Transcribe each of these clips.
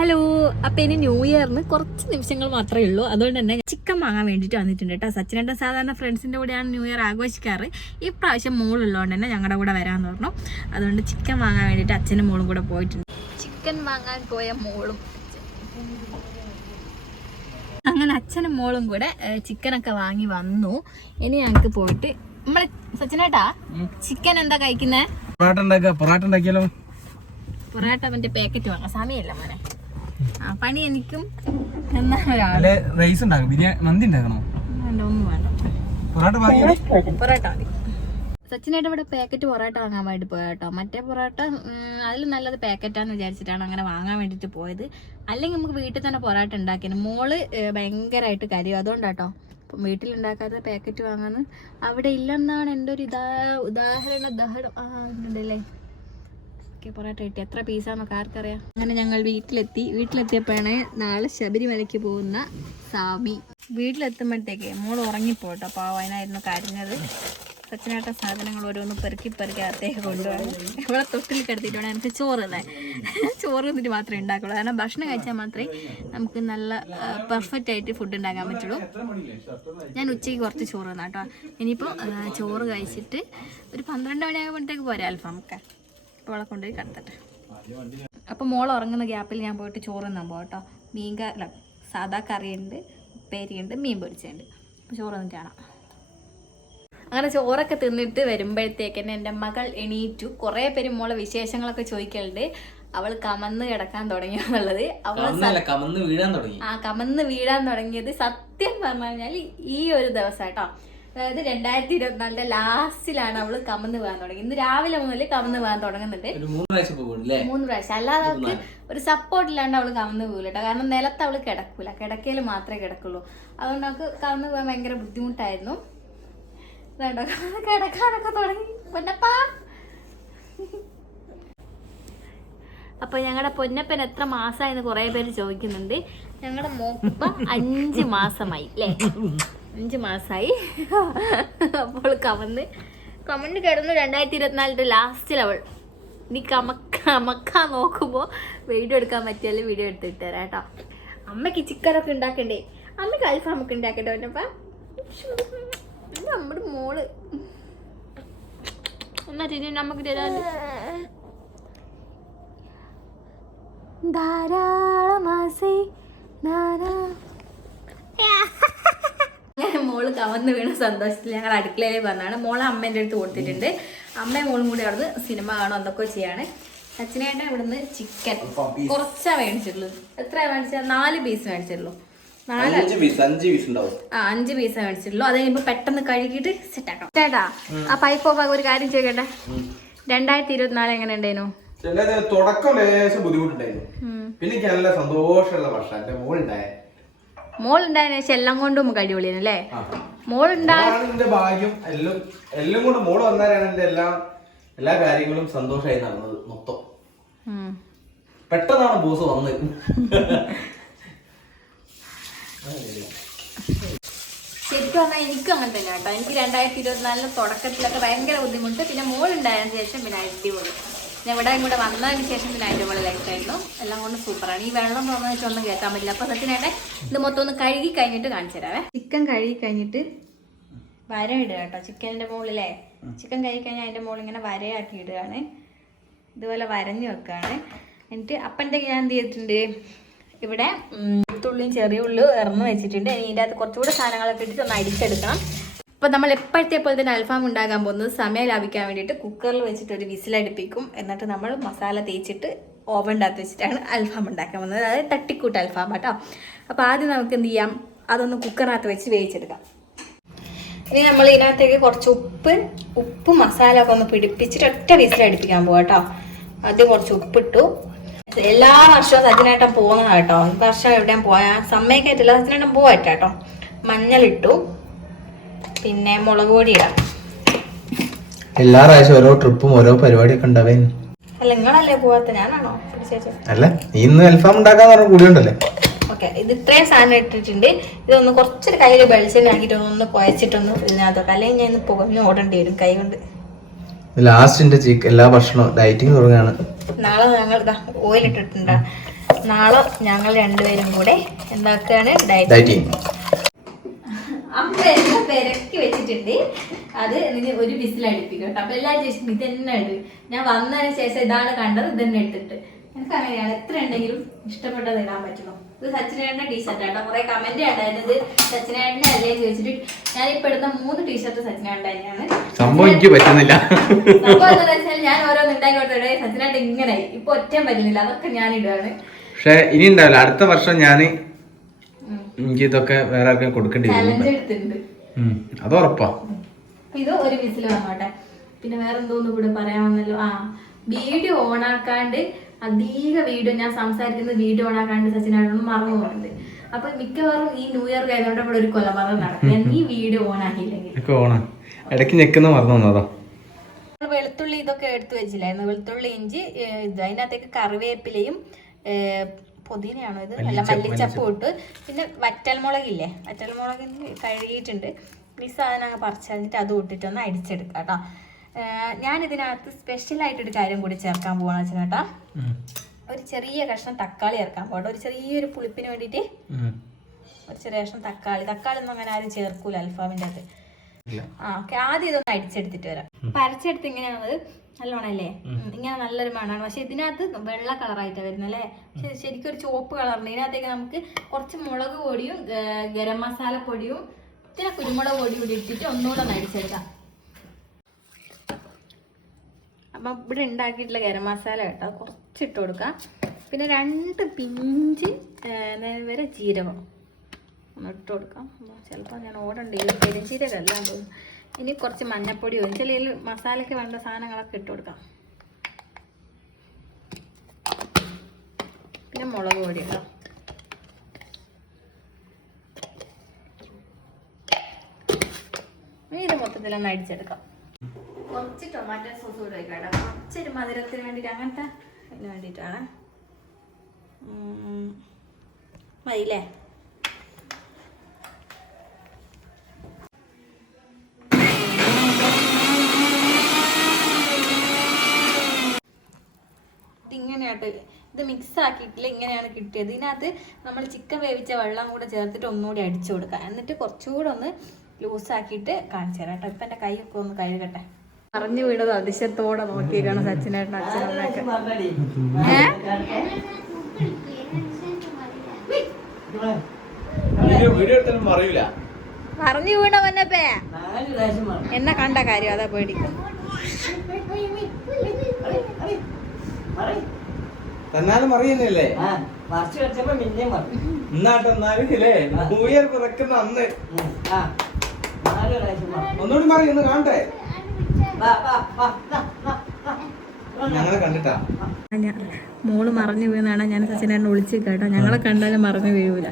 Hello, അപ്പോൾ ഇനി new ഇയറിന് കുറച്ച് നിമിഷങ്ങൾ മാത്രമേ ഉള്ളൂ. അതുകൊണ്ട് തന്നെ ചിക്കൻ വാങ്ങാൻ വേണ്ടിയിട്ട് വന്നിട്ടുണ്ട് കേട്ടോ. സച്ചിനേട്ടൻ സാധാരണ ഫ്രണ്ട്സിൻ്റെ കൂടെയാണ് ന്യൂ ഇയർ ആഘോഷിക്കാറ്. ഈ പ്രാവശ്യം മോളുള്ളതുകൊണ്ട് തന്നെ ഞങ്ങളുടെ കൂടെ വരാമെന്ന് പറഞ്ഞു. അതുകൊണ്ട് ചിക്കൻ വാങ്ങാൻ വേണ്ടിയിട്ട് അച്ഛനും മോളും കൂടെ പോയിട്ടുണ്ട്. ചിക്കൻ വാങ്ങാൻ പോയ മോളും അങ്ങനെ അച്ഛനും മോളും കൂടെ ചിക്കനൊക്കെ വാങ്ങി വന്നു. ഇനി ഞങ്ങൾക്ക് പോയിട്ട് നമ്മളെ സച്ചിനേട്ടാ ചിക്കൻ എന്താ കഴിക്കുന്നേ? പൊറാട്ട മറ്റേ പാക്കറ്റ് വാങ്ങാം. സമയമില്ല മോനെ. പണി എനിക്കും പൊറാട്ട മതി. സച്ചിനായിട്ട് ഇവിടെ പാക്കറ്റ് പൊറാട്ട വാങ്ങാൻ വേണ്ടി പോയാട്ടോ. മറ്റേ പൊറാട്ട അതിൽ നല്ലത് പാക്കറ്റാന്ന് വിചാരിച്ചിട്ടാണ് അങ്ങനെ വാങ്ങാൻ വേണ്ടിയിട്ട് പോയത്. അല്ലെങ്കിൽ നമുക്ക് വീട്ടിൽ തന്നെ പൊറാട്ട ഉണ്ടാക്കിയത്. മോള് ഭയങ്കരമായിട്ട് കരയും. അതുകൊണ്ടാട്ടോ അപ്പം വീട്ടിലുണ്ടാക്കാത്ത പാക്കറ്റ് വാങ്ങാന്ന്. അവിടെ ഇല്ലെന്നാണ് എൻ്റെ ഒരു ഉദാഹരണം ഉണ്ടല്ലേ. പൊറാട്ട കിട്ടി. എത്ര പീസാന്നൊക്കെ ആർക്കറിയാം. അങ്ങനെ ഞങ്ങൾ വീട്ടിലെത്തിയപ്പോഴാണ് നാളെ ശബരിമലയ്ക്ക് പോകുന്ന സ്വാമി. വീട്ടിലെത്തുമ്പോഴത്തേക്ക് മോൾ ഉറങ്ങിപ്പോട്ടോ. പാവം, അതിനായിരുന്നു കരഞ്ഞത്. സച്ചിനാട്ട സാധനങ്ങൾ ഓരോന്ന് പെറുക്കി അകത്തേക്ക് കൊണ്ടുപോകണം. ഇവിടെ തൊട്ടിൽ കിടത്തിയിട്ടാണ് എനിക്ക് ചോറ് തന്നെ. ചോറ് തിന്നിട്ട് മാത്രമേ ഉണ്ടാക്കുള്ളൂ. കാരണം ഭക്ഷണം കഴിച്ചാൽ മാത്രമേ നമുക്ക് നല്ല പെർഫെക്റ്റ് ആയിട്ട് ഫുഡ് ഉണ്ടാക്കാൻ പറ്റുള്ളൂ. ഞാൻ ഉച്ചയ്ക്ക് കുറച്ച് ചോറ് തന്നാ കേട്ടോ. ഇനിയിപ്പോൾ ചോറ് കഴിച്ചിട്ട് ഒരു 12 മണിയാകുമ്പോഴത്തേക്ക് പോരാ അൽഫാമൊക്കെ. ഇപ്പോൾ അവളെ കൊണ്ടുപോയി കിടത്തട്ടെ. അപ്പോൾ മോൾ ഉറങ്ങുന്ന ഗ്യാപ്പിൽ ഞാൻ പോയിട്ട് ചോറ് തിന്നാൻ പോകാം കേട്ടോ. സാദാ കറിയുണ്ട്, ഉപ്പേരിയുണ്ട്, മീൻ പൊരിച്ചുണ്ട്. അപ്പോൾ ചോറൊന്നും കാണാം. അങ്ങനെ ചോറൊക്കെ തിന്നിട്ട് വരുമ്പോഴത്തേക്ക് തന്നെ എൻ്റെ മകൾ എണീറ്റു. കുറേ പേര് മോളെ വിശേഷങ്ങളൊക്കെ ചോദിക്കലുണ്ട്. അവൾ കമന്ന് കിടക്കാൻ തുടങ്ങിയെന്നുള്ളത്. കമന്ന് വീഴാൻ തുടങ്ങിയത് സത്യം പറഞ്ഞു കഴിഞ്ഞാൽ ഈ ഒരു ദിവസം കേട്ടോ. അതായത് 2024 ലാസ്റ്റിലാണ് അവള് കമന്ന് പോകാൻ തുടങ്ങി. ഇന്ന് രാവിലെ മുതൽ കമന്ന് പോകാൻ തുടങ്ങുന്നുണ്ട്. 3 പ്രാവശ്യം. അല്ലാതെ അവൾക്ക് ഒരു സപ്പോർട്ടില്ലാണ്ട് അവള് കമന്ന് പോകില്ല കേട്ടോ. കാരണം നിലത്ത് അവള് കിടക്കൂല, കിടക്കയിൽ മാത്രമേ കിടക്കുള്ളൂ. അതുകൊണ്ട് അവൾക്ക് കമന്ന് പോകാൻ ഭയങ്കര ബുദ്ധിമുട്ടായിരുന്നു. കിടക്കാനൊക്കെ തുടങ്ങി. പൊന്നപ്പാ, അപ്പൊ ഞങ്ങളുടെ പൊന്നപ്പൻ എത്ര മാസമായെന്ന് കുറെ പേര് ചോദിക്കുന്നുണ്ട്. ഞങ്ങളുടെ മോക്കിപ്പം 5 മാസമായി അല്ലേ? 5 മാസമായി. അപ്പോൾ കമന്ന് കിടന്നു. 2024 ലാസ്റ്റിൽ അവൾ നീ കമക്കാൻ നോക്കുമ്പോൾ വീഡിയോ എടുക്കാൻ പറ്റിയാലും വീഡിയോ എടുത്തിട്ട് തരാം കേട്ടോ. അമ്മയ്ക്ക് ചിക്കനൊക്കെ ഉണ്ടാക്കണ്ടേ? അമ്മയ്ക്ക് അൽഫാമൊക്കെ ഉണ്ടാക്കണ്ടേ പൊന്നപ്പാ? നമ്മുടെ മോള് എന്നാ നമുക്ക് തരാൻ മോള് കമന്ന് വീണ സന്തോഷത്തിൽ ഞങ്ങൾ അടുക്കളയിൽ വന്നാണ്. മോളെ അമ്മേൻ്റെ അടുത്ത് കൊടുത്തിട്ടുണ്ട്. അമ്മയും മോളും കൂടി അവിടുന്ന് സിനിമ കാണും, എന്തൊക്കെ ചെയ്യാണ്. സച്ചിനേട്ടൻ ഇവിടുന്ന് ചിക്കൻ കുറച്ചാ മേടിച്ചിട്ടുള്ളൂ. എത്രയാ മേടിച്ചാൽ? 4 പീസ് മേടിച്ചിട്ടുള്ളൂ. 5 പീസ് മേടിച്ചിട്ടുള്ളൂ. അത് കഴിയുമ്പോ പെട്ടെന്ന് കഴുകിയിട്ട് സെറ്റ് ആക്കാം. ചേട്ടാ, ആ പൈപ്പൊക്കെ ഒരു കാര്യം ചെയ്യട്ടെ. 2024 എങ്ങനെ ഉണ്ടായിരുന്നു? തുടക്കം ലേശം ബുദ്ധിമുട്ടുണ്ടായിരുന്നു. പിന്നെ നല്ല സന്തോഷമുള്ള വർഷം. എന്റെ മോളുണ്ടായതിനു ശേഷം എല്ലാം കൊണ്ടും നമുക്ക് അടിപൊളിയാണ് അല്ലേ? മോളുണ്ടായ ഭാഗ്യം എല്ലാം കൊണ്ട് മോള് വന്നാലാണ് എന്റെ എല്ലാ കാര്യങ്ങളും സന്തോഷമായി നടന്നത്. മൊത്തം പെട്ടെന്നാണ് ബോസ് വന്നത്. ശരിക്കും പറഞ്ഞാൽ എനിക്കും അങ്ങനെ തന്നെ കേട്ടോ. എനിക്ക് 2024 തുടക്കത്തിലൊക്കെ ഭയങ്കര ബുദ്ധിമുട്ട്. പിന്നെ മോളുണ്ടായതിനു ശേഷം പിന്നെ അടിപൊളി. ഞാൻ ഇവിടെ ഇങ്ങോട്ട് വന്നതിന് ശേഷം പിന്നെ അടിപൊളി ലൈഫായിരുന്നു. എല്ലാം കൊണ്ട് സൂപ്പറാണ്. ഈ വെള്ളം തുറന്നു വെച്ചൊന്നും കേൾക്കാൻ പറ്റില്ല. അപ്പോൾ സത്യനായിട്ട് ഇത് മൊത്തം ഒന്ന് കഴുകി കഴിഞ്ഞിട്ട് കാണിച്ചു തരാവേ. ചിക്കൻ കഴുകി കഴിഞ്ഞിട്ട് വര ഇടുക കേട്ടോ. ചിക്കൻ്റെ മുകളിലേ ചിക്കൻ കഴുകി കഴിഞ്ഞാൽ അതിൻ്റെ മുകളിൽ ഇങ്ങനെ വരയാക്കി ഇടുകയാണ്. ഇതുപോലെ വരഞ്ഞു വെക്കുകയാണ്. എന്നിട്ട് അപ്പൻ്റെ ഞാൻ എന്ത് ചെയ്തിട്ടുണ്ട്, ഇവിടെ തുള്ളിയും ചെറിയ ഉള്ളി ഇറന്ന് വെച്ചിട്ടുണ്ട്. ഇനി ഇതിൻ്റെ അകത്ത് കുറച്ചുകൂടെ സാധനങ്ങളൊക്കെ ഇട്ടിട്ട് ഒന്ന് അടിച്ചെടുക്കണം. അപ്പോൾ നമ്മൾ എപ്പോഴത്തെ പോലെ തന്നെ അൽഫാം ഉണ്ടാക്കാൻ പോകുന്നത് സമയം ലാഭിക്കാൻ വേണ്ടിയിട്ട് കുക്കറിൽ വെച്ചിട്ട് ഒരു വിസിലടുപ്പിക്കും. എന്നിട്ട് നമ്മൾ മസാല തേച്ചിട്ട് ഓവൻ്റെ അകത്ത് വെച്ചിട്ടാണ് അൽഫാം ഉണ്ടാക്കാൻ പോകുന്നത്. അതായത് തട്ടിക്കൂട്ട് അൽഫാം കേട്ടോ. അപ്പോൾ ആദ്യം നമുക്ക് എന്ത് ചെയ്യാം, അതൊന്ന് കുക്കറിനകത്ത് വെച്ച് വേവിച്ചെടുക്കാം. ഇനി നമ്മൾ ഇതിനകത്തേക്ക് കുറച്ച് ഉപ്പ് മസാല ഒക്കെ ഒന്ന് പിടിപ്പിച്ചിട്ട് ഒറ്റ വിസിലടുപ്പിക്കാൻ പോകാം കേട്ടോ. ആദ്യം കുറച്ച് ഉപ്പിട്ടു. എല്ലാ വർഷവും സച്ചിനേട്ടൻ പോകുന്നതാണ് കേട്ടോ. ഈ വർഷം എവിടെയും പോയാൽ സമ്മതിക്കായിട്ടില്ല. സച്ചിനേട്ടൻ പോവാറ്റ കേട്ടോ. മഞ്ഞളിട്ടു, പിന്നെ മുളക് പൊടി ഇടാം. എല്ലാ പ്രാവശ്യം ഓരോ ട്രിപ്പും ഓരോ പരിപാടിയൊക്കെ ഉണ്ടാവേ. അല്ല, നിങ്ങളല്ലേ പോവാത്ത, ഞാനാണോ പിടിച്ചേച്ചോ? അല്ല, ഇന്ന് അൽഫാം ഉണ്ടാക്കാൻ കൂടിയുണ്ടല്ലേ. ഓക്കെ, ഇത് ഇത്രയും സാധനം ഇട്ടിട്ടുണ്ട്. ഇതൊന്ന് കുറച്ചൊരു കയ്യിൽ വെളിച്ചെണ്ണ ആക്കിയിട്ട് ഒന്ന് കുഴച്ചിട്ടൊന്ന് ഇതിനകത്തൊക്കെ, അല്ലെങ്കിൽ ഞാൻ ഇന്ന് പുകഞ്ഞ് ഓടേണ്ടി വരും കൈ കൊണ്ട്. ലാസ്റ്റിന്റെ എല്ലാ ഭക്ഷണവും ഡയറ്റിങ് തുടങ്ങാണ്. നാളെ ഞങ്ങൾ ഓയിൽ ഇട്ടിട്ടുണ്ട്. നാളെ ഞങ്ങൾ രണ്ടുപേരും കൂടെ എന്താക്കുകയാണ് ഡയറ്റിങ്. അമ്മ എല്ലാം പെരക്കി വെച്ചിട്ടുണ്ട്. അത് ഇതിന് ഒരു വിസിലടിപ്പിക്കും കേട്ടോ. അപ്പൊ എല്ലാവരും ചോദിച്ചിട്ടുണ്ട് ഇത് തന്നെ ഉണ്ട്. ഞാൻ വന്നതിന് ശേഷം ഇതാണ് കണ്ടത്, ഇത് തന്നെ ഇട്ടിട്ട്. എനിക്ക് അങ്ങനെയാണ്, എത്ര ഉണ്ടെങ്കിലും ഇഷ്ടപ്പെട്ടത് ഇടാൻ പറ്റുള്ളൂ. ഇത് സച്ചിനേട്ടന്റെ ടീഷർട്ട് കേട്ടോ. കുറെ കമന്റ് ഉണ്ടായിരുന്നത് സച്ചിനേട്ടനെ അല്ലേ ചോദിച്ചിട്ട് ഞാനിപ്പോ എടുത്ത 3 ടീഷർട്ട് സച്ചിനേട്ടൻ തന്നെയാണ്. സംഭവം എനിക്ക് പറ്റുന്നില്ല. സംഭവം എന്താണെന്ന് വെച്ചാൽ ഞാൻ ഓരോന്ന് ഉണ്ടാക്കി കൊടുത്തിട്ട് സച്ചിനേട്ടൻ ഇങ്ങനെ ഇപ്പൊ ഒറ്റയും പറ്റുന്നില്ല. അതൊക്കെ ഞാൻ ഇടുകയാണ്. പക്ഷെ ഇനി ഉണ്ടാവില്ല, അടുത്ത വർഷം ഞാൻ എനിക്ക് ഇതൊക്കെ വേറെ ആർക്കും കൊടുക്കേണ്ടി വരും. അത് ഉറപ്പാ. ഇത് ഒരു വിസിൽ വന്നോട്ടെ. പിന്നെ വേറെ എന്തോന്ന് കൂടെ പറയാമെന്നല്ലോ. വീഡിയോ ഓണാക്കാണ്ട് അധിക വീഡിയോ ഞാൻ സംസാരിക്കുന്ന വീഡിയോ ഓണാക്കാണ്ട് സച്ചിനായിട്ടൊന്നും മറന്നു പോകുന്നുണ്ട്. അപ്പൊ മിക്കവാറും ഈ ന്യൂ ഇയർ കഴിഞ്ഞോണ്ട് ഇവിടെ ഒരു കൊലപാതകം നടക്കും ഈ വീഡിയോ ഓണാക്കിയില്ലെങ്കിൽ. ഇടയ്ക്ക് ഞെക്കുന്ന മറന്നു വന്നതോ. വെളുത്തുള്ളി ഇതൊക്കെ എടുത്തു വെച്ചില്ലായിരുന്നു. വെളുത്തുള്ളി, ഇഞ്ചി, ഇത് അതിനകത്തേക്ക് കറിവേപ്പിലയും പുതിനയാണോ ഇത്, അല്ല മല്ലിച്ചപ്പും ഇട്ട്. പിന്നെ വറ്റൽമുളകില്ലേ, വറ്റൽമുളകിന് കഴുകിയിട്ടുണ്ട്. ഈ സാധനം അങ്ങ് പറിച്ചറിഞ്ഞിട്ട് അതും ഇട്ടിട്ടൊന്ന് അടിച്ചെടുക്കാം കേട്ടോ. ഞാൻ ഇതിനകത്ത് സ്പെഷ്യലായിട്ടൊരു കാര്യം കൂടി ചേർക്കാൻ പോവാണ് വെച്ചാൽ കേട്ടോ. ഒരു ചെറിയ കഷ്ണം തക്കാളി ചേർക്കാൻ പോകട്ടെ. ഒരു ചെറിയൊരു പുളിപ്പിന് വേണ്ടിയിട്ട് ഒരു ചെറിയ കഷ്ണം തക്കാളി. ഒന്നും അങ്ങനെ ആരും ചേർക്കൂല അൽഫാമിൻ്റെ അകത്ത്. ഓക്കെ, ആദ്യം ഇതൊന്ന് അടിച്ചെടുത്തിട്ട് വരാം. അരച്ചെടുത്ത് ഇങ്ങനെയാണത് നല്ലോണം അല്ലേ, ഇങ്ങനെ നല്ലൊരു മണമാണ്. പക്ഷെ ഇതിനകത്ത് വെള്ള കളറായിട്ടാണ് വരുന്നത് അല്ലേ. പക്ഷെ ശരിക്കും ഒരു ചുവപ്പ് കളറുണ്ട്. ഇതിനകത്തേക്ക് നമുക്ക് കുറച്ച് മുളക് പൊടിയും ഗരം മസാല പൊടിയും പിന്നെ കുരുമുളക് പൊടി കൂടി ഇട്ടിട്ട് ഒന്നുകൂടെ ഒന്ന് അടിച്ചെടുക്കാം. അപ്പം ഇവിടെ ഉണ്ടാക്കിയിട്ടുള്ള ഗരം മസാല കേട്ടോ കുറച്ചിട്ട് കൊടുക്കാം. പിന്നെ 2 പിഞ്ച് വരെ ജീരകം ഒന്ന് ഇട്ട് കൊടുക്കാം. ചിലപ്പോൾ ഞാൻ ഓടണ്ടേ, പെരുംജീരകമല്ല തോന്നുന്നു. ഇനി കുറച്ച് മഞ്ഞപ്പൊടി വരും. ചില മസാലയ്ക്ക് വേണ്ട സാധനങ്ങളൊക്കെ ഇട്ട് കൊടുക്കാം. പിന്നെ മുളക് പൊടി ഇടാം. ഇത് മൊത്തത്തിലൊന്ന് അടിച്ചെടുക്കാം. കുറച്ച് ടൊമാറ്റോ സോസ് കൂടെ വയ്ക്കാം. കുറച്ചൊരു മധുരത്തിന് വേണ്ടിയിട്ട്, അങ്ങനത്തെ അതിന് വേണ്ടിയിട്ടാണ്. മതിയില്ലേ? ഇതിങ്ങനെയായിട്ട് ഇത് മിക്സ് ആക്കിയിട്ടില്ല, ഇങ്ങനെയാണ് കിട്ടിയത്. ഇതിനകത്ത് നമ്മൾ ചിക്കൻ വേവിച്ച വെള്ളം കൂടെ ചേർത്തിട്ട് ഒന്നുകൂടി അടിച്ചു കൊടുക്കാം. എന്നിട്ട് കുറച്ചുകൂടെ ഒന്ന് ലൂസാക്കിയിട്ട് കാണിച്ചു തരാം കേട്ടോ. ഇപ്പം എൻ്റെ കൈയൊക്കെ ഒന്ന് കഴുകട്ടെ. പറഞ്ഞു വീണത് അതിശയത്തോടെ നോക്കിയേക്കാണ് സച്ചിനേട്ടൻ അച്ഛനമ്മയൊക്കെ. പറഞ്ഞു വീണ വന്നപ്പേ എന്നെ കണ്ട കാര്യം അതാ പേടിക്കും. തന്നാലും അറിയുന്നില്ലേ എന്നാട്ടെന്നാലും ഇല്ലേ ന്യൂ ഇയർ പിറക്കുന്ന അന്ന് ഒന്നുകൂടി മാറി ഒന്ന് കാണട്ടെ. ഞങ്ങളെ കണ്ടിട്ടാ മോള് മറിഞ്ഞു വീണാണ്. ഞാൻ സച്ചിനേട്ടനെ വിളിച്ച് കേട്ടോ. ഞങ്ങളെ കണ്ടാലും മറിഞ്ഞു വീഴൂല.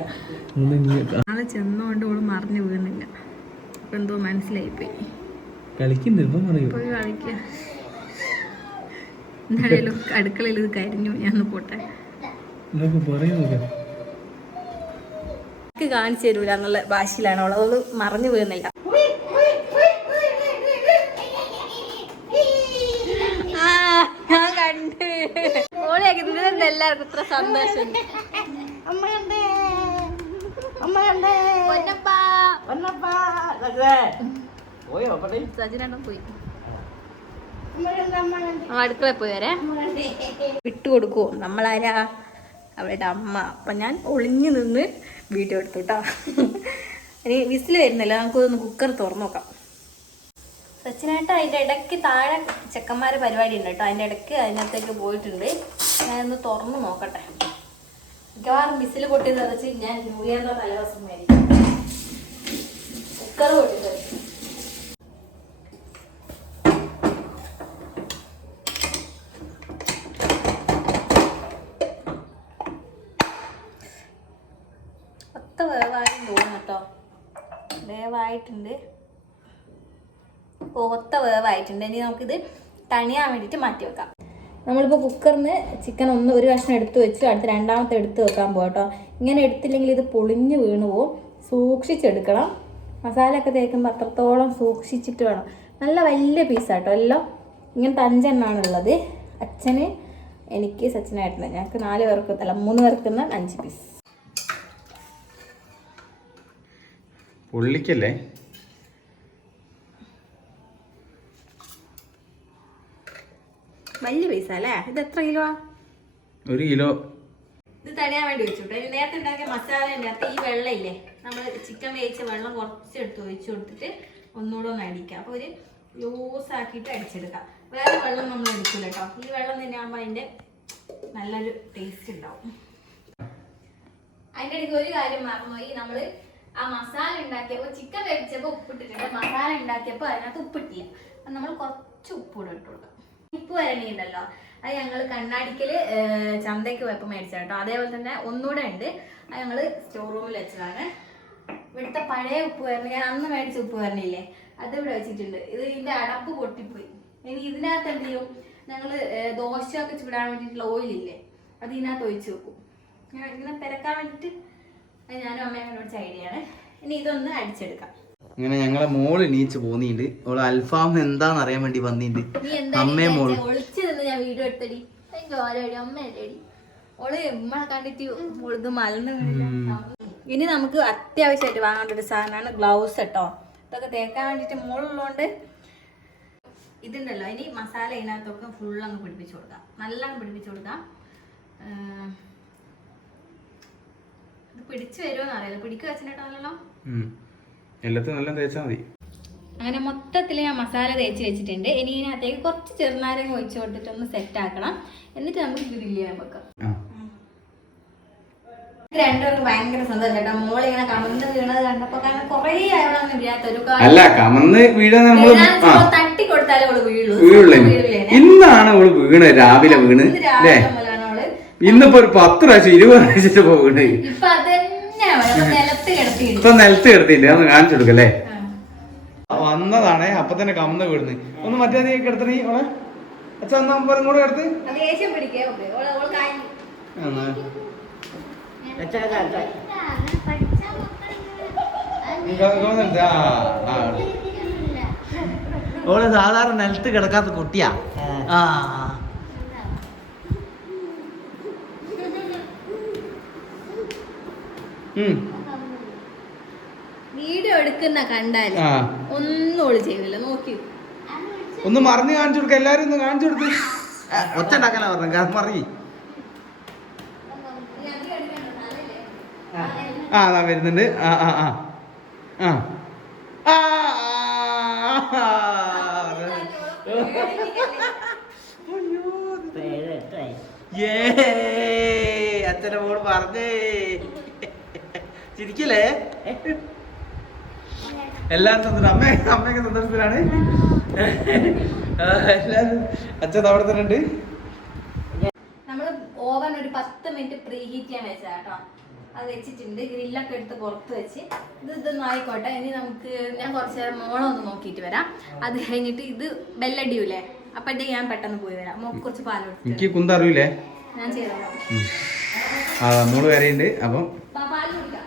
നാളെ ചെന്നുകൊണ്ട് ഓള് മറിഞ്ഞു വീണില്ല. അപ്പൊ എന്തോ മനസ്സിലായിപ്പോയി. പോയി കളിക്ക. എന്തായാലും അടുക്കളയിൽ ഇത് കരിഞ്ഞു. ഞാൻ ഒന്ന് പോട്ടെ. കാണിച്ചു തരൂല എന്നുള്ള ഭാഷയിലാണ് അവള്. അവള് മറിഞ്ഞു വീഴുന്നില്ല. ഞാൻ കണ്ട് ഓളാക്കി എല്ലാവർക്കും ഇത്ര സന്തോഷം. സജിനേട്ടൻ പോയി അടുക്കള പോയി വരെ വിട്ടുകൊടുക്കുവോ നമ്മളാരാ അവളുടെ അമ്മ. അപ്പം ഞാൻ ഒളിഞ്ഞു നിന്ന് വീഡിയോ എടുത്തു കേട്ടോ. ഇനി വിസിൽ വരുന്നില്ല, നമുക്കൊന്ന് കുക്കർ തുറന്നു നോക്കാം. സച്ചിനേട്ട അതിൻ്റെ ഇടയ്ക്ക് താഴെ ചെക്കന്മാർ പരിപാടി ഉണ്ട് കേട്ടോ. അതിൻ്റെ ഇടയ്ക്ക് അതിനകത്തേക്ക് പോയിട്ടുണ്ട്. ഞാനൊന്ന് തുറന്നു നോക്കട്ടെ. മിക്കവാറും വിസിൽ പൊട്ടി തെറിച്ച് ഞാൻ ന്യൂ ഇയറിൻ്റെ തലേദിവസം മേടിക്കും. കുക്കർ പൊട്ടി തെറിച്ചു. വേവായും തോന്നുന്നു കേട്ടോ. വേവായിട്ടുണ്ട്, ഒത്ത വേവായിട്ടുണ്ട്. ഇനി നമുക്കിത് തണിയാൻ വേണ്ടിയിട്ട് മാറ്റി വെക്കാം. നമ്മളിപ്പോൾ കുക്കറിന് ചിക്കൻ ഒരു കഷ്ണം എടുത്ത് വെച്ച് അടുത്ത് രണ്ടാമത്തെ എടുത്ത് വെക്കാൻ പോകാം കേട്ടോ. ഇങ്ങനെ എടുത്തില്ലെങ്കിൽ ഇത് പൊളിഞ്ഞ് വീണ് പോവും. സൂക്ഷിച്ചെടുക്കണം. മസാലയൊക്കെ തേക്കുമ്പോൾ അത്രത്തോളം സൂക്ഷിച്ചിട്ട് വേണം. നല്ല വലിയ പീസാട്ടോ. എല്ലാം ഇങ്ങനത്തെ 5 എണ്ണമാണ് ഉള്ളത്. അച്ഛന് എനിക്ക് സച്ചിനായിട്ടുണ്ട്. ഞങ്ങൾക്ക് 4 പേർക്ക് അല്ല 3 പേർക്ക് 5 പീസ്. പൊള്ളിക്കല്ലേ? വലിയ പീസ അല്ലേ? ഇത് എത്ര കിലോ? 1 കിലോ. ഇത് തടയാൻ വേണ്ടി വെച്ചിട്ടു. നേരത്തെ ഉണ്ടാക്കിയ മസാലേൻ്റെ അകത്ത് ഈ വെള്ളം ഇല്ലേ, നമ്മൾ ചിക്കൻ വേവിച്ച വെള്ളം കുറച്ചെടുത്ത് ഒഴിച്ചു കൊടുത്തിട്ട് ഒന്നുകൂടെ ഒന്ന് അടിക്കുക. അപ്പോൾ ഒരു ലൂസ് ആക്കിയിട്ട് അടിച്ചെടുക്കാം. വേറെ വെള്ളം നമ്മൾ അടിക്കില്ല കേട്ടോ. ഈ വെള്ളം തന്നെ ആകുമ്പോൾ അതിൻ്റെ നല്ലൊരു ടേസ്റ്റ് ഉണ്ടാവും. അതിൻ്റെ ഇടയ്ക്ക് ഒരു കാര്യം മറന്നുപോയി. നമ്മൾ ആ മസാല ഉണ്ടാക്കിയപ്പോൾ ചിക്കൻ വേവിച്ചപ്പോൾ ഉപ്പിട്ടിട്ടുണ്ട്. മസാല ഉണ്ടാക്കിയപ്പോൾ അതിനകത്ത് ഉപ്പിട്ടില്ല. അപ്പം നമ്മൾ കുറച്ച് ഉപ്പ് കൂടെ ഇട്ട് കൊടുക്കാം. ഉപ്പ് വരണുണ്ടല്ലോ, അത് ഞങ്ങൾ കണ്ണാടിക്കൽ ചന്തയ്ക്ക് പോയപ്പോൾ മേടിച്ചാൽ കേട്ടോ. അതേപോലെ തന്നെ ഒന്നുകൂടെ ഉണ്ട്, അത് ഞങ്ങൾ സ്റ്റോർ റൂമിൽ വെച്ചതാണ്. ഇവിടുത്തെ പഴയ ഉപ്പ് വരണ, ഞാൻ അന്ന് മേടിച്ച ഉപ്പ് വരണില്ലേ, അത് ഇവിടെ വെച്ചിട്ടുണ്ട്. ഇതിൻ്റെ അടപ്പ് പൊട്ടിപ്പോയി. ഇനി ഇതിനകത്ത് എന്ത് ചെയ്യും, ഞങ്ങൾ ദോശയൊക്കെ ചൂടാൻ വേണ്ടിയിട്ടുള്ള ഓയിലില്ലേ, അത് ഇതിനകത്ത് ഒഴിച്ച് വെക്കും. ഇങ്ങനെ തിരക്കാൻ വേണ്ടിയിട്ട് ഞാനും അമ്മയും കണ്ടുപിടിച്ച ഐഡിയ ആണ്. ഇനി ഇതൊന്ന് അടിച്ചെടുക്കാം. ഇങ്ങനെ ഞങ്ങളെ മോള് നീച്ച് പോന്നിണ്ട്. ഓള് അൽഫാം എന്താന്ന് അറിയാൻ വേണ്ടി വന്നിണ്ട്. അമ്മയെ മോള് ഒളിച്ചു നിന്ന് ഞാൻ വീഡിയോ എടുത്തടി. അമ്മയല്ലേടി ഓള് നമ്മളെ കണ്ടിട്ട് ഇത് മലന്ന്. ഇനി നമുക്ക് അത്യാവശ്യമായിട്ട് വാങ്ങേണ്ട ഒരു സാധനമാണ് ഗ്ലൗസ് കേട്ടോ. ഇതൊക്കെ തേക്കാൻ വേണ്ടിയിട്ട് മോളുള്ളതുകൊണ്ട് ഇതുണ്ടല്ലോ. ഇനി മസാല ഇതിനകത്തൊക്കെ ഫുൾ അങ്ങ് പിടിപ്പിച്ചു കൊടുക്കാം, നല്ലോണം പിടിപ്പിച്ചു കൊടുക്കാം. ഇത് പിടിച്ചു വരുമോന്ന് അറിയില്ല, പിടിക്കുക വെച്ചിട്ടുണ്ടല്ലോ. എല്ലാത്തും നല്ല തേച്ചാൽ മതി. അങ്ങനെ മൊത്തത്തിൽ ഞാൻ മസാല തേച്ച് വെച്ചിട്ടുണ്ട്. ഇനി ഇതിനകത്തേക്ക് കുറച്ച് ചെറുനാരങ്ങ ഒഴിച്ച് കൊടുത്തിട്ട് ഒന്ന് സെറ്റ് ആക്കണം. എന്നിട്ട് നമുക്ക് ഗ്രില്ല് ചെയ്യാൻ വെക്കാം. രണ്ടുപേർക്ക് ഭയങ്കര സന്തോഷം കേട്ടോ. മോളിങ്ങനെ കമന്ന് വീണത് കണ്ടപ്പോ, കാരണം കൊറേ ആയോളാണ് വീഴാത്തൊരു തട്ടി കൊടുത്താലേ അവള് വീഴുള്ളൂ. ഇന്നാണ് അവള് വീണ്, രാവിലെ വീണ്. ഇന്നിപ്പോ ഒരു 10 പ്രാവശ്യം 20 പ്രാവശ്യം വീണ്. ഇപ്പൊ അതന്നെ നിലത്ത് കിടത്തി. ഇപ്പൊ നിലത്ത് കിടത്തില്ല, ഒന്ന് കാണിച്ചു കൊടുക്കല്ലേ. വന്നതാണേ, അപ്പൊ തന്നെ കമന്ന് വീഴുന്നു. ഒന്ന് മറ്റേ കിടത്തണീ ഓളെ അച്ഛൻ ഒന്നും കൂടെ കിടത്ത്. ഓള് സാധാരണ നിലത്ത് കിടക്കാത്ത കുട്ടിയാ. വീഡിയോ എടുക്കുന്ന കണ്ടാല് ഒന്നും ഓള് ചെയ്യില്ല. നോക്കി ഒന്ന് മറിഞ്ഞ് കാണിച്ചു കൊടുക്ക, എല്ലാരും ഒന്ന് കാണിച്ചു കൊടുത്ത്. ഒച്ച ഉണ്ടാക്കാനാ പറഞ്ഞു മറി. വരുന്നുണ്ട്. അച്ഛനെ മോള് പറഞ്ഞേ ചിരിക്കല്ലേ. എല്ലാരും സന്തോഷം. അമ്മയൊക്കെ സന്തോഷത്തിലാണ്. എല്ലാരും അച്ഛൻ അവിടെ തന്നെ ഉണ്ട്. നമ്മള് ഓവൻ ഒരു 10 മിനിറ്റ് പ്രീ ഹീറ്റ് ചെയ്യാൻ വെച്ചാ കേട്ടോ. അത് വെച്ചിട്ടുണ്ട്. ഗ്രില്ലൊക്കെ എടുത്ത് പുറത്ത് വെച്ച് ഇതൊന്നും ആയിക്കോട്ടെ. ഇനി നമുക്ക് ഞാൻ കുറച്ച് നേരം മോളെ ഒന്ന് നോക്കിയിട്ട് വരാം. അത് കഴിഞ്ഞിട്ട് ഇത് ബെല്ലടിയൂലേ, അപ്പോഴത്തേക്ക് ഞാൻ പെട്ടെന്ന് പോയി വരാം. മോക്ക് കുറച്ച് പാൽ കൊടുത്തു. എനിക്ക് കുന്തറിയൂലേ, ഞാൻ ചെയ്തോളാം. മോള് വരെയുണ്ട്. അപ്പം പാൽ കുടിക്കാം.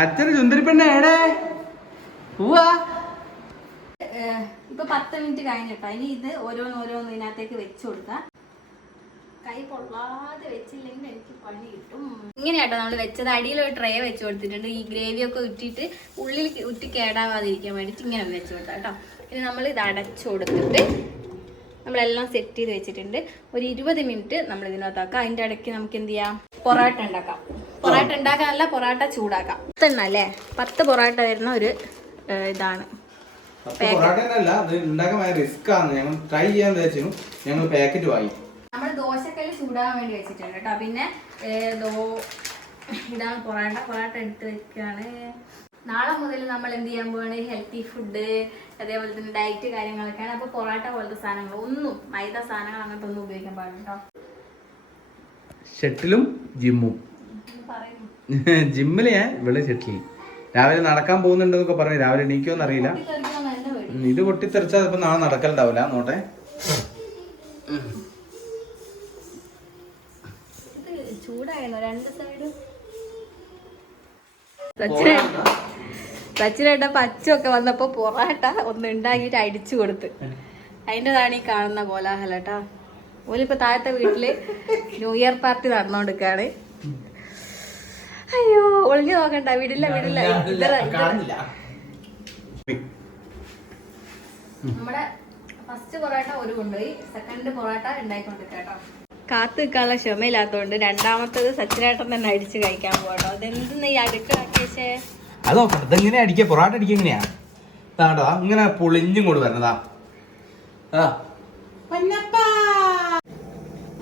അച്ഛന് ചുന്ദരിപ്പെണ്ണ ഏടേ പോവാ. ഇപ്പൊ 10 മിനിറ്റ് കഴിഞ്ഞിട്ടോ. ഇനി ഇത് ഓരോന്നോരോന്ന് ഇതിനകത്തേക്ക് വെച്ചു കൊടുക്കാം. കൈ പൊള്ളാതെ വെച്ചില്ലെങ്കിൽ എനിക്ക് പണി കിട്ടും. ഇങ്ങനെയാട്ടോ നമ്മൾ വെച്ചത്. അടിയിൽ ഒരു ട്രേ വെച്ച് കൊടുത്തിട്ടുണ്ട്. ഈ ഗ്രേവിയൊക്കെ ഉറ്റിട്ട് ഉള്ളിൽ ഉറ്റി കേടാവാതിരിക്കാൻ വേണ്ടിയിട്ട് ഇങ്ങനെ വെച്ച് കൊടുത്താം കേട്ടോ. ഇനി നമ്മൾ ഇത് അടച്ചു കൊടുത്തിട്ട് നമ്മളെല്ലാം സെറ്റ് ചെയ്ത് വെച്ചിട്ടുണ്ട്. ഒരു 20 മിനിറ്റ് നമ്മൾ ഇതിനകത്താക്കാം. അതിൻ്റെ ഇടയ്ക്ക് നമുക്ക് എന്ത് ചെയ്യാം, പൊറോട്ട ഉണ്ടാക്കാം. പൊറോട്ട ഉണ്ടാക്കാനല്ല, പൊറോട്ട ചൂടാക്കാം. 10 അല്ലേ, 10 പൊറോട്ട വരുന്ന ഒരു ഇതാണ്. നമ്മൾ ദോശക്കല്ല് ചൂടാൻ വേണ്ടി വെച്ചിട്ടുണ്ട് കേട്ടോ. പിന്നെ ഇതാണ് പൊറോട്ട. പൊറോട്ട എടുത്ത് വെക്കുകയാണ്. നാളെ മുതൽ നമ്മൾ എന്ത് ചെയ്യാൻ പോവാണ്, ഹെൽത്തി ഫുഡ്, അതേപോലെ തന്നെ ഡയറ്റ് കാര്യങ്ങളൊക്കെയാണ്. അപ്പോൾ പൊറോട്ട പോലത്തെ സാധനങ്ങൾ ഒന്നും, മൈദ സാധനങ്ങൾ അങ്ങനത്തെ ഒന്നും ഉപയോഗിക്കാൻ പാടില്ല കേട്ടോ. ഷട്ടിലും ജിമ്മും. ജിമ്മില് ഞാൻ ഇവിടെ ഷട്ടിൽ രാവിലെ നടക്കാൻ പോകുന്നുണ്ടെന്നൊക്കെ പറഞ്ഞു. രാവിലെ എണീക്കുമെന്ന് അറിയില്ല. ഇത് പൊട്ടിത്തെറിച്ചാൽ ഇപ്പൊ നാളെ നടക്കലുണ്ടാവില്ല. നോട്ടെ. ചൂടായിരുന്നു 2 സൈഡും. സച്ചിനേട്ട പച്ചൊക്കെ വന്നപ്പോ പൊറാട്ട ഒന്ന് ഉണ്ടാക്കിയിട്ട് അടിച്ചു കൊടുത്ത്. അതിൻ്റെതാണ് ഈ കാണുന്ന കോലാഹലം കേട്ടോ. ഓലിപ്പോ താഴത്തെ വീട്ടില് ന്യൂ ഇയർ പാർട്ടി നടന്നുകൊടുക്കാണ്. അയ്യോ ഒളിഞ്ഞു നോക്കണ്ട, വിടില്ല വിടില്ല. നമ്മുടെ ഫസ്റ്റ് പൊറോട്ട ഒരു കൊണ്ടുപോയി, സെക്കൻഡ് പൊറോട്ട ഉണ്ടായിക്കൊണ്ടിരിക്കട്ടോ. കാത്തു നിൽക്കാനുള്ള ക്ഷമയില്ലാത്തതുകൊണ്ട് രണ്ടാമത്തത് സച്ചിനേട്ടൻ തന്നെ അടിച്ച് കഴിക്കാൻ പോകട്ടോ. അതെന്തെന്ന് ഈ അടുക്കളാക്കി വെച്ചേ? അതോ ഇതെങ്ങനെ അടിക്കുക, പൊറോട്ട അടിക്കുക എങ്ങനെയാ? അതാണ്ടോ ഇങ്ങനെ പൊളിഞ്ഞും കൊണ്ട് വരണതാ.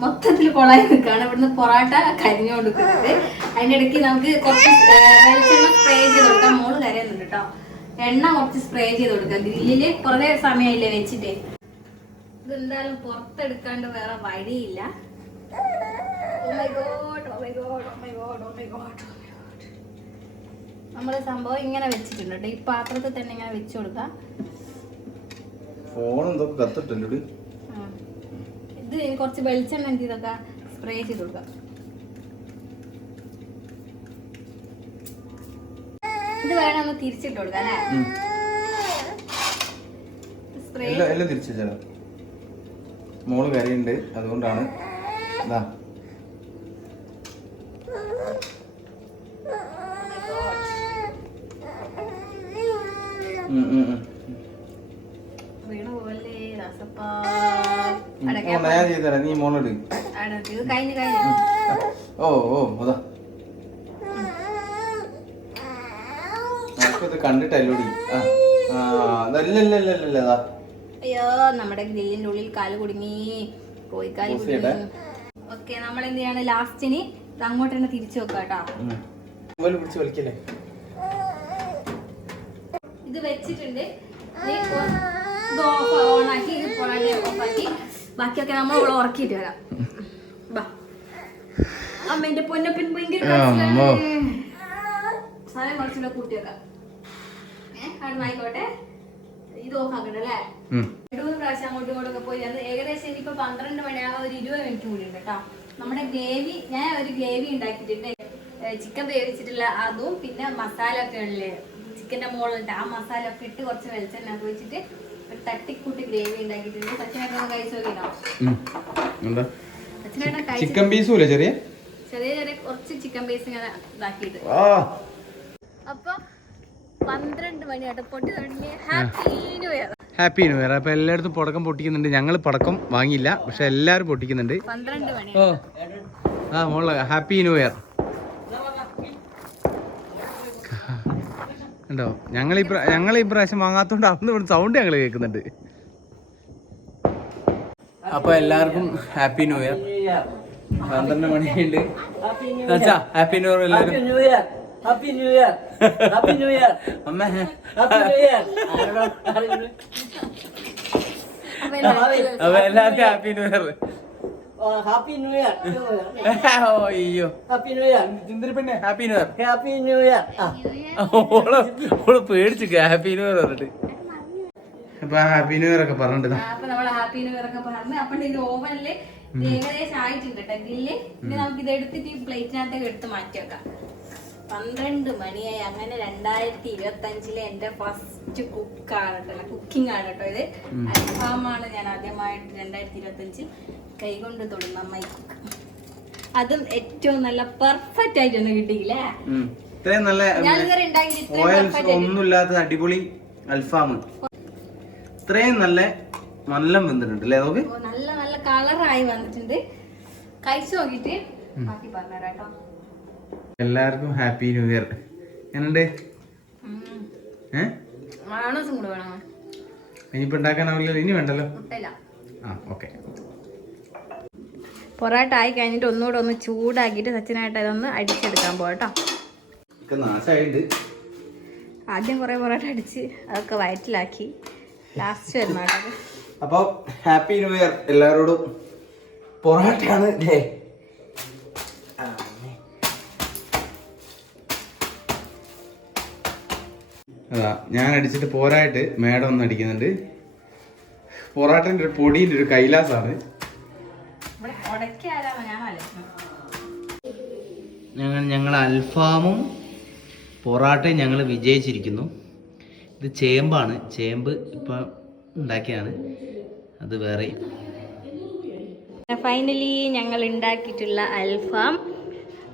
മൊത്തത്തിൽ കൊളായി നിൽക്കാണ്. ഇവിടുന്ന് പൊറോട്ട കരിഞ്ഞു കൊടുക്കുന്നത്. അതിന്റെ ഇടയ്ക്ക് നമുക്ക് കുറച്ച് വെളിച്ചെണ്ണ സ്പ്രേ ചെയ്ത് കൊടുക്കാം. മോള് കരയുന്നുണ്ട് കേട്ടോ. എണ്ണ കുറച്ച് സ്പ്രേ ചെയ്ത് കൊടുക്കാം. ഗ്രില്ലില് കുറേ സമയമില്ലേ വെച്ചിട്ട്. ഇതെന്തായാലും പുറത്തെടുക്കാണ്ട് വേറെ വഴിയില്ല. നമ്മള് സംഭവം ഇങ്ങനെ വെച്ചിട്ടുണ്ട് കേട്ടോ. ഈ പാത്രത്തിൽ തന്നെ ഇങ്ങനെ വെച്ചു കൊടുക്കാം. ഇത് കുറച്ച് വെളിച്ചെണ്ണ എന്ത് ചെയ്തൊക്കെ സ്പ്രേ ചെയ്ത് കൊടുക്കാം. ഇത് വേണം ഒന്ന് തിരിച്ചിട്ട് കൊടുക്കാം അല്ലേ? സ്പ്രേ എല്ലാം തിരിച്ചു മോള് കരയുണ്ട്, അതുകൊണ്ടാണ്. ഞാൻ ചെയ്തരാ, നീ മോളോട്. ഓ ഓ അതാ നമുക്കിത് കണ്ടിട്ടല്ലോടി. അതല്ലല്ലല്ലല്ലതാ. അയ്യോ നമ്മുടെ ഗ്രില്ലിന്റെ ഉള്ളിൽ കാല് കുടുങ്ങി, കോഴിക്കാല് കുടുങ്ങി. ഓക്കെ, നമ്മൾ എന്ത് ചെയ്യാണ് ലാസ്റ്റിന് അങ്ങോട്ട് തന്നെ തിരിച്ചു വെക്കാട്ടോ. ഇത് വെച്ചിട്ടുണ്ട്. ഓണാക്കി ഇത് പൊറാട്ട ഓഫാക്കി ബാക്കിയൊക്കെ നമ്മൾ ഇവിടെ ഉറക്കിയിട്ട് വരാം. അമ്മേന്റെ പൊന്നപ്പൻ ഭയങ്കര സാധനം കുറച്ചുകൂടെ കൂട്ടി വെക്കാം. ആയിക്കോട്ടെ. ഇത് ഓഫാക്കട്ടെ അല്ലേ? 2 പ്രാവശ്യം അങ്ങോട്ടും ഇങ്ങോട്ടൊക്കെ പോയി വന്ന് ഏകദേശം ഇനിയിപ്പോ 12 മണിയാകാൻ ഒരു 20 മിനിറ്റ് കൂടി ഉണ്ട് കേട്ടോ. നമ്മുടെ ഗ്രേവി, ഞാൻ ഒരു ഗ്രേവി ഉണ്ടാക്കിയിട്ടുണ്ട്. ചിക്കൻ വേവിച്ചിട്ടുള്ള അതും പിന്നെ മസാല ഒക്കെ ഉള്ളേ ചിക്കന്റെ മുകളിലുണ്ട്. ആ മസാല ഒക്കെ ഇട്ട് കുറച്ച് വെളിച്ചെണ്ണ ഒക്കെ വെച്ചിട്ട് ഒരു തട്ടിക്കൂട്ടി ഗ്രേവി ഉണ്ടാക്കിയിട്ടുണ്ട്. സച്ചിനേട്ടൻ കഴിച്ചു നോക്കിയോ? ചിക്കൻ പീസും ചെറിയ ചെറിയ ചെറിയ കുറച്ച് ചിക്കൻ പീസ് ഇങ്ങനെ ഇതാക്കിയിട്ട്. അപ്പൊ 12 മണിയായിട്ട് പൊട്ടി തുടങ്ങി. Happy new year. Happy new year. അപ്പൊ എല്ലായിടത്തും പടക്കം പൊട്ടിക്കുന്നുണ്ട്. ഞങ്ങൾ പടക്കം വാങ്ങിയില്ല, പക്ഷെ എല്ലാരും പൊട്ടിക്കുന്നുണ്ട്. 12 മണി. ഓ ആ മോളെ ഹാപ്പി ന്യൂ ഇയർ. ഉണ്ടോ? ഞങ്ങൾ ഈ പ്രാവശ്യം വാങ്ങാത്തോണ്ട് അന്ന് ഇവിടെ സൗണ്ട് ഞങ്ങൾ കേൾക്കുന്നുണ്ട്. അപ്പൊ എല്ലാവർക്കും ഹാപ്പി ന്യൂ ഇയർ. 12 മണിയുണ്ട്. ഹാപ്പി ന്യൂ ഇയർ എല്ലാവരും. Happy new year. Happy new year. അമ്മ ഹാപ്പി ന്യൂ ഇയർ. അപ്പൊ എല്ലാവർക്കും happy new year. Happy new year. അയ്യോ ഹാപ്പി ന്യൂ ഇയർ. ചിന്തിരിപ്പന്നെ happy new year. Happy new year. ഓള് പേടിച്ചു ഹാപ്പി ന്യൂ ഇയർ പറഞ്ഞിട്ട്. അപ്പൊ ഹാപ്പി ന്യൂ ഇയർ ഒക്കെ പറഞ്ഞിട്ട് അപ്പൊ നമ്മള് ഹാപ്പി ന്യൂ ഇയർ ഒക്കെ പറഞ്ഞു. അപ്പൊ ഇത് ഓവനില് ഏകദേശം ആയിട്ടുണ്ട് കേട്ടോ ഗ്രില്ല്. ഇനി നമുക്ക് ഇത് എടുത്തിട്ട് ഈ പ്ലേറ്റിനകത്തേക്ക് എടുത്ത് മാറ്റി വെക്കാം. 12 മണിയായി. അങ്ങനെ 2025 എന്റെ ഫസ്റ്റ് കുക്കിംഗ് ആണ് കേട്ടോ ഇത്. അൽഫാമാണ് ഞാൻ ആദ്യമായിട്ട് 2025 കൈകൊണ്ട് തൊടുന്ന അമ്മ കുക്ക്. അതും ഏറ്റവും നല്ല പെർഫെക്റ്റ് ആയിട്ടൊന്നും കിട്ടിയില്ലേ? ഞാൻ ഇതുവരെ ഉണ്ടാക്കിയിട്ട് ഒന്നുമില്ലാത്ത അടിപൊളി അൽഫാം. ഇത്രയും നല്ല വെന്തിട്ടുണ്ട് അല്ലേ? നോക്ക്, നല്ല നല്ല കളറായി വന്നിട്ടുണ്ട്. കഴിച്ചു നോക്കിട്ട് ബാക്കി പറഞ്ഞുതരാം കേട്ടോ. എല്ലാവർക്കും ഹാപ്പി ന്യൂ ഇയർ. എന്നുണ്ട് ഇനിയിപ്പോ ഉണ്ടാക്കാനാവില്ലല്ലോ? ഇനി വേണ്ടല്ലോ. ആ ഓക്കെ. പൊറോട്ട ആയി കഴിഞ്ഞിട്ട് ഒന്നുകൂടെ ഒന്ന് ചൂടാക്കിയിട്ട് സച്ചിനായിട്ട് അതൊന്ന് അടിച്ചെടുക്കാൻ പോകട്ടോ. ആദ്യം കുറെ പൊറോട്ട അടിച്ച് അതൊക്കെ വയറ്റിലാക്കി ലാസ്റ്റ് വരുന്ന കേട്ടോ. അപ്പൊ ഹാപ്പി ന്യൂ ഇയർ എല്ലാവരോടും. പൊറോട്ടയാണ് അല്ലേ? അതാ ഞാൻ അടിച്ചിട്ട് പോരായിട്ട് മേഡം ഒന്ന് അടിക്കുന്നുണ്ട്. പൊറോട്ടൻ്റെ ഒരു പൊടിൻ്റെ ഒരു കൈലാസാണ്. ഞങ്ങൾ അൽഫാമും പൊറാട്ടയും ഞങ്ങൾ വിജയിച്ചിരിക്കുന്നു. ഇത് ചേമ്പാണ്, ചേമ്പ് ഇപ്പം ഉണ്ടാക്കിയതാണ്. അത് വേറെ. ഫൈനലി ഞങ്ങൾ ഉണ്ടാക്കിയിട്ടുള്ള അൽഫാം,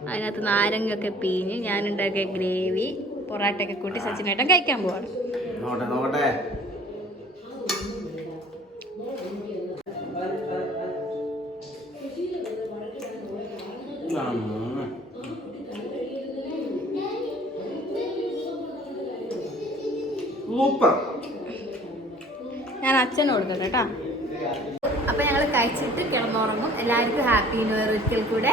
അതിനകത്ത് നാരങ്ങയൊക്കെ പിഴിഞ്ഞ് ഞാൻ ഉണ്ടാക്കിയ ഗ്രേവി, പൊറാട്ടയൊക്കെ കൂട്ടി സച്ചിനേട്ടൻ കഴിക്കാൻ പോവാണ്. നോക്കട്ടെ. സൂപ്പർ. ഞാൻ അച്ഛന് കൊടുക്കട്ടെ കേട്ടോ. അപ്പൊ ഞങ്ങൾ കഴിച്ചിട്ട് കിടന്നുറങ്ങും. എല്ലാവർക്കും ഹാപ്പി ന്യൂ ഇയർ ഒരിക്കൽ കൂടെ.